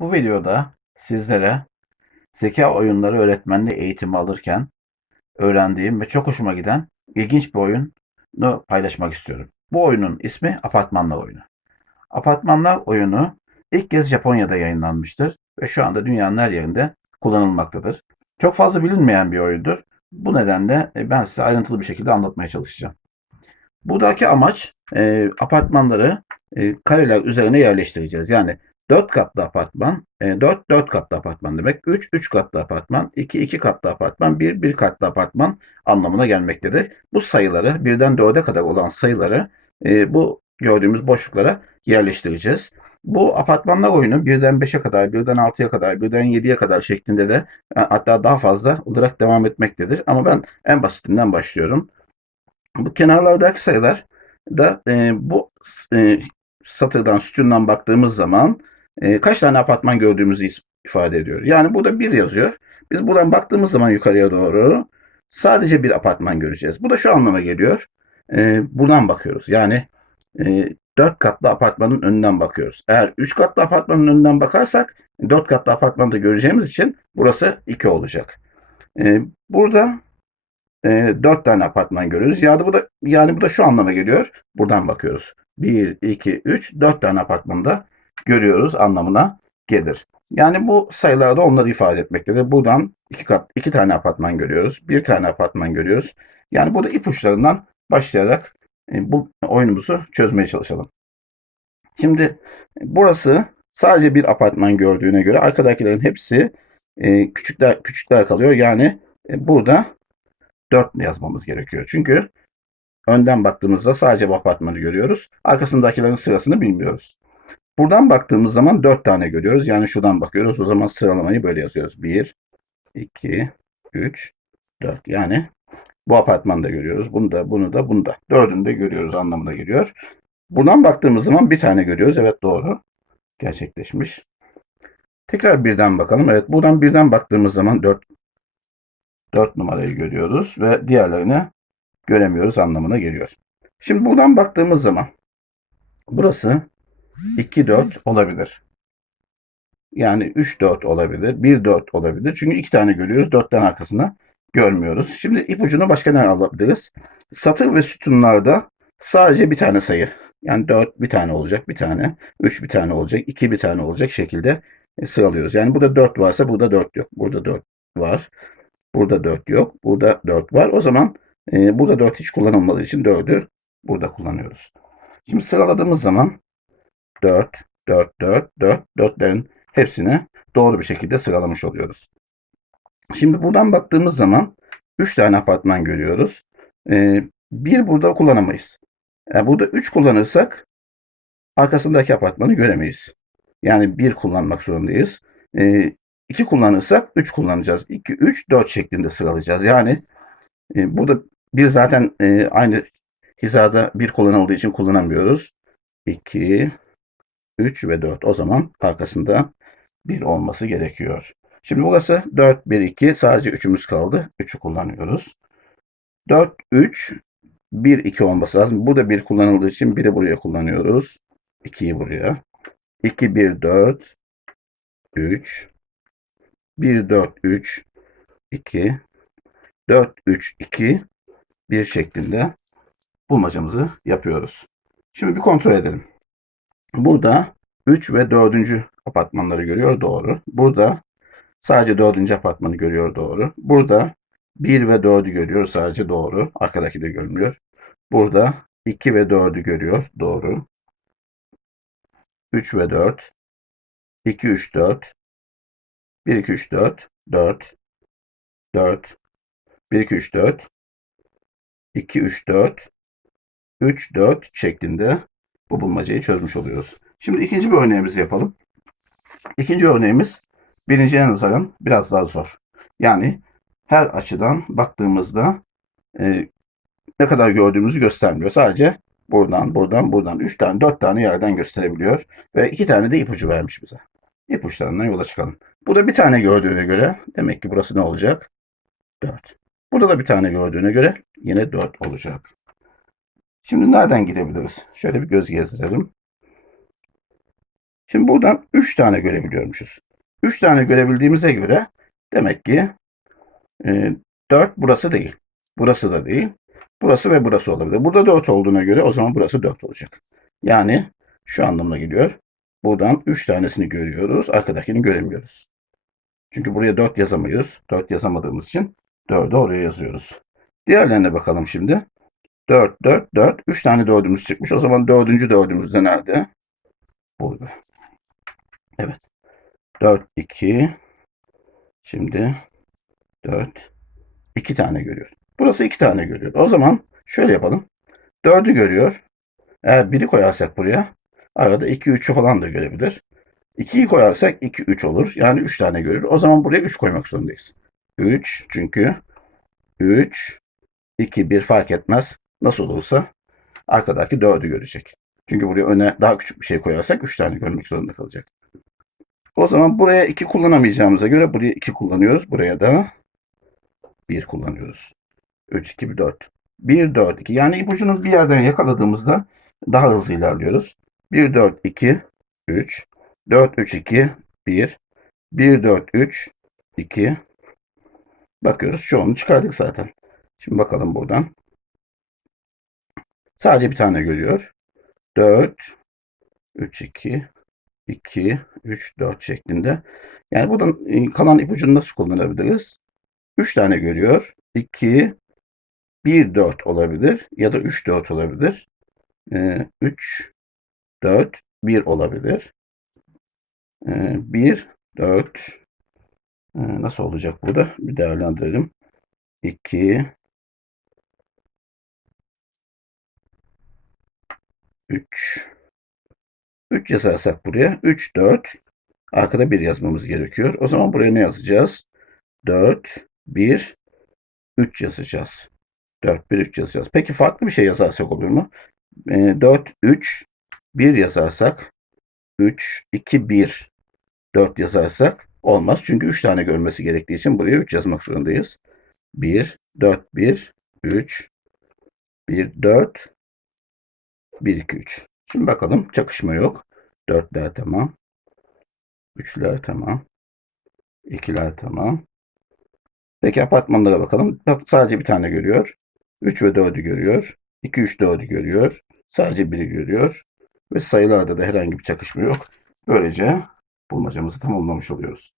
Bu videoda sizlere zeka oyunları öğretmenliği eğitimi alırken öğrendiğim ve çok hoşuma giden ilginç bir oyunu paylaşmak istiyorum. Bu oyunun ismi Apartmanlar oyunu. Apartmanlar oyunu ilk kez Japonya'da yayınlanmıştır ve şu anda dünyanın her yerinde kullanılmaktadır. Çok fazla bilinmeyen bir oyundur. Bu nedenle e, ben size ayrıntılı bir şekilde anlatmaya çalışacağım. Buradaki amaç e, apartmanları e, kareler üzerine yerleştireceğiz. Yani 4 katlı apartman, 4 4 katlı apartman demek. 3 3 katlı apartman, 2 2 katlı apartman, 1 1 katlı apartman anlamına gelmektedir. Bu sayıları birden 4'e kadar olan sayıları e, bu gördüğümüz boşluklara yerleştireceğiz. Bu apartmanlar oyunu birden 5'e kadar, birden 6'ya kadar, birden 7'ye kadar şeklinde de e, hatta daha fazla olarak devam etmektedir. Ama ben en basitinden başlıyorum. Bu kenarlardaki sayılar da e, bu e, satırdan, sütundan baktığımız zaman e, kaç tane apartman gördüğümüzü ifade ediyor. Yani burada bir yazıyor. Biz buradan baktığımız zaman yukarıya doğru sadece bir apartman göreceğiz. Bu da şu anlama geliyor. E, buradan bakıyoruz. Yani e, 4 katlı apartmanın önünden bakıyoruz. Eğer 3 katlı apartmanın önünden bakarsak 4 katlı apartmanı da göreceğimiz için burası 2 olacak. E, burada e, 4 tane apartman görüyoruz. Yani bu da yani bu da şu anlama geliyor. Buradan bakıyoruz. 1, 2, 3, 4 tane apartmanda görüyoruz anlamına gelir. Yani bu sayılar da onları ifade etmektedir. Buradan iki kat iki tane apartman görüyoruz. Bir tane apartman görüyoruz. Yani burada ipuçlarından başlayarak e, bu oyunumuzu çözmeye çalışalım. Şimdi burası sadece bir apartman gördüğüne göre arkadakilerin hepsi e, küçükler küçükler kalıyor. Yani e, burada 4 yazmamız gerekiyor. Çünkü önden baktığımızda sadece bu apartmanı görüyoruz. Arkasındakilerin sırasını bilmiyoruz. Buradan baktığımız zaman 4 tane görüyoruz. Yani şuradan bakıyoruz. O zaman sıralamayı böyle yazıyoruz. 1, 2, 3, 4. Yani bu apartmanı da görüyoruz. Bunu da, bunu da, bunu da. Dördünü de görüyoruz anlamına geliyor. Buradan baktığımız zaman bir tane görüyoruz. Evet doğru. Gerçekleşmiş. Tekrar birden bakalım. Evet buradan birden baktığımız zaman 4 4 numarayı görüyoruz ve diğerlerini göremiyoruz anlamına geliyor. Şimdi buradan baktığımız zaman burası 2 4 olabilir. Yani 3 4 olabilir, 1 4 olabilir. Çünkü iki tane görüyoruz, 4'ten arkasına görmüyoruz. Şimdi ipucunu başka ne alabiliriz? Satır ve sütunlarda sadece bir tane sayı. Yani 4 bir tane olacak, bir tane, 3 bir tane olacak, 2 bir tane olacak şekilde e, sıralıyoruz. Yani burada 4 varsa burada 4 yok. Burada 4 var. Burada 4 yok. Burada 4 var. O zaman e, burada 4 hiç kullanılmadığı için 4'ü burada kullanıyoruz. Şimdi sıraladığımız zaman 4, 4, 4, 4, 4'lerin hepsini doğru bir şekilde sıralamış oluyoruz. Şimdi buradan baktığımız zaman 3 tane apartman görüyoruz. E, bir burada kullanamayız. Yani burada 3 kullanırsak arkasındaki apartmanı göremeyiz. Yani 1 kullanmak zorundayız. E, 2 kullanırsak 3 kullanacağız. 2, 3, 4 şeklinde sıralayacağız. Yani e, burada bir zaten e, aynı hizada bir kullanıldığı için kullanamıyoruz. 2, 3 ve 4. O zaman arkasında 1 olması gerekiyor. Şimdi burası 4, 1, 2. Sadece 3'ümüz kaldı. 3'ü kullanıyoruz. 4, 3, 1, 2 olması lazım. Burada 1 kullanıldığı için 1'i buraya kullanıyoruz. 2'yi buraya. 2, 1, 4, 3, 1, 4, 3, 2, 4, 3, 2, 1 şeklinde bulmacamızı yapıyoruz. Şimdi bir kontrol edelim. Burada 3 ve 4. apartmanları görüyor doğru. Burada sadece 4. apartmanı görüyor doğru. Burada 1 ve 4'ü görüyor sadece doğru. Arkadaki de görünmüyor. Burada 2 ve 4'ü görüyor doğru. 3 ve 4. 2, 3, 4. 1, 2, 3, 4. 4. 4. 1, 2, 3, 4. 2, 3, 4. 3, 4 şeklinde bu bulmacayı çözmüş oluyoruz. Şimdi ikinci bir örneğimizi yapalım. İkinci örneğimiz birinciye nazaran biraz daha zor. Yani her açıdan baktığımızda e, ne kadar gördüğümüzü göstermiyor. Sadece buradan, buradan, buradan 3 tane, 4 tane yerden gösterebiliyor. Ve 2 tane de ipucu vermiş bize. İpuçlarından yola çıkalım. Burada bir tane gördüğüne göre demek ki burası ne olacak? 4. Burada da bir tane gördüğüne göre yine 4 olacak. Şimdi nereden gidebiliriz? Şöyle bir göz gezdirelim. Şimdi buradan 3 tane görebiliyormuşuz. 3 tane görebildiğimize göre demek ki e, 4 burası değil. Burası da değil. Burası ve burası olabilir. Burada 4 olduğuna göre o zaman burası 4 olacak. Yani şu anlamına geliyor. Buradan 3 tanesini görüyoruz. Arkadakini göremiyoruz. Çünkü buraya 4 yazamayız. 4 yazamadığımız için 4'ü oraya yazıyoruz. Diğerlerine bakalım şimdi. 4, 4, 4. 3 tane dördümüz çıkmış. O zaman dördüncü dördümüz de nerede? Burada. Evet. 4, 2. Şimdi 4. 2 tane görüyor. Burası 2 tane görüyor. O zaman şöyle yapalım. 4'ü görüyor. Eğer biri koyarsak buraya arada 2, 3'ü falan da görebilir. 2'yi koyarsak 2, 3 olur. Yani 3 tane görür. O zaman buraya 3 koymak zorundayız. 3 çünkü 3, 2, 1 fark etmez. Nasıl olursa arkadaki 4'ü görecek. Çünkü buraya öne daha küçük bir şey koyarsak 3 tane görmek zorunda kalacak. O zaman buraya 2 kullanamayacağımıza göre buraya 2 kullanıyoruz. Buraya da 1 kullanıyoruz. 3, 2, 1, 4. 1, 4, 2. Yani ipucunu bir yerden yakaladığımızda daha hızlı ilerliyoruz. 1, 4, 2, 3. 4, 3, 2, 1. 1, 4, 3, 2. Bakıyoruz çoğunu çıkardık zaten. Şimdi bakalım buradan. Sadece bir tane görüyor. 4, 3, 2, 2, 3, 4 şeklinde. Yani buradan e, kalan ipucunu nasıl kullanabiliriz? 3 tane görüyor. 2, 1, 4 olabilir. Ya da 3, 4 olabilir. 3, 4, 1 olabilir. 1, 4, nasıl olacak burada? Bir değerlendirelim. 2, 3, 3 yazarsak buraya 3, 4, arkada 1 yazmamız gerekiyor. O zaman buraya ne yazacağız? 4, 1, 3 yazacağız. 4, 1, 3 yazacağız. Peki farklı bir şey yazarsak olur mu? 4, 3, 1 yazarsak 3, 2, 1, 4 yazarsak olmaz. Çünkü 3 tane görmesi gerektiği için buraya 3 yazmak zorundayız. 1, 4, 1, 3, 1, 4, 1, 2, 3. Şimdi bakalım çakışma yok. 4'ler tamam. 3'ler tamam. 2'ler tamam. Peki apartmanlara bakalım. Bak, Sadece bir tane görüyor. 3 ve 4'ü görüyor. 2, 3, 4'ü görüyor. Sadece 1'i görüyor. Ve sayılarda da herhangi bir çakışma yok. Böylece bulmacamızı tamamlamış oluyoruz.